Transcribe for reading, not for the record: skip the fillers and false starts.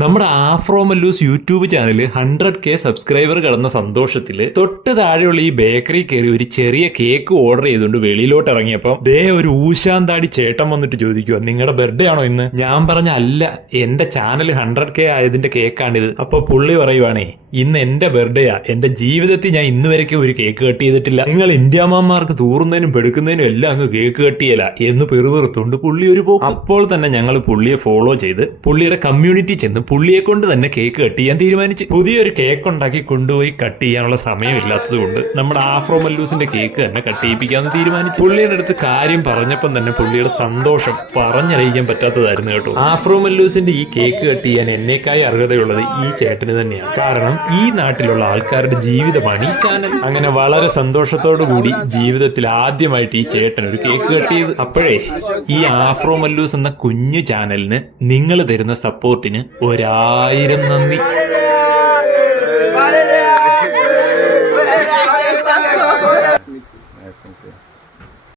നമ്മുടെ Afro Mallus YouTube channel 100K subscriber കടന്ന സന്തോഷത്തില് തൊട്ട് താഴെയുള്ള ഈ ബേക്കറി കയറി ഒരു ചെറിയ കേക്ക് ഓർഡർ ചെയ്തുകൊണ്ട് വെളിയിലോട്ട് ഇറങ്ങിയപ്പോ ദേ ഒരു ഊശാന്താടി ചേട്ടൻ വന്നിട്ട് ചോദിക്കുക, നിങ്ങളുടെ ബർത്ത്ഡേ ആണോ ഇന്ന്? ഞാൻ പറഞ്ഞ അല്ല, എന്റെ ചാനൽ 100K ആയതിന്റെ കേക്കാണിത്. അപ്പൊ പുള്ളി പറയുവാണേ, ഇന്ന് എന്റെ ബർത്ത്ഡേയാ, എന്റെ ജീവിതത്തിൽ ഞാൻ ഇന്ന് വരെയ്ക്കും ഒരു കേക്ക് കട്ട് ചെയ്തിട്ടില്ല, നിങ്ങൾ ഇന്ത്യാമാർക്ക് തൂറുന്നതിനും പെടുക്കുന്നതിനും എല്ലാം അങ്ങ് കേക്ക് കട്ട് ചെയ്യല എന്ന് പെറുപെറുത്തുകൊണ്ട് പുള്ളി ഒരു പോക്ക്. അപ്പോൾ തന്നെ ഞങ്ങൾ പുള്ളിയെ ഫോളോ ചെയ്ത് പുള്ളിയുടെ കമ്മ്യൂണിറ്റി ചെന്ന് പുള്ളിയെ കൊണ്ട് തന്നെ കേക്ക് കട്ട് ചെയ്യാൻ തീരുമാനിച്ചു. പുതിയൊരു കേക്ക് ഉണ്ടാക്കി കൊണ്ടുപോയി കട്ട് ചെയ്യാനുള്ള സമയമില്ലാത്തത് കൊണ്ട് നമ്മുടെ ആഫ്രോ മല്ലൂസിന്റെ കേക്ക് തന്നെ കട്ട് ചെയ്യിപ്പിക്കാമെന്ന് തീരുമാനിച്ചു. പുള്ളിയുടെ അടുത്ത് കാര്യം പറഞ്ഞപ്പം തന്നെ പുള്ളിയുടെ സന്തോഷം പറഞ്ഞറിയിക്കാൻ പറ്റാത്തതായിരുന്നു കേട്ടോ. ആഫ്രോ മല്ലൂസിന്റെ ഈ കേക്ക് കട്ട് ചെയ്യാൻ എന്നേക്കായി അർഹതയുള്ളത് ഈ ചേട്ടന് തന്നെയാണ്. കാരണം ഈ നാട്ടിലുള്ള ആൾക്കാരുടെ ജീവിതമാണ് ഈ ചാനൽ. അങ്ങനെ വളരെ സന്തോഷത്തോടു കൂടി ജീവിതത്തിൽ ആദ്യമായിട്ട് ഈ ചേട്ടൻ ഒരു കേക്ക് കട്ട് ചെയ്ത്. അപ്പോഴേ ഈ ആഫ്രോ മല്ലൂസ് എന്ന കുഞ്ഞു ചാനലിന് നിങ്ങൾ തരുന്ന സപ്പോർട്ടിന് 1000 നന്ദി.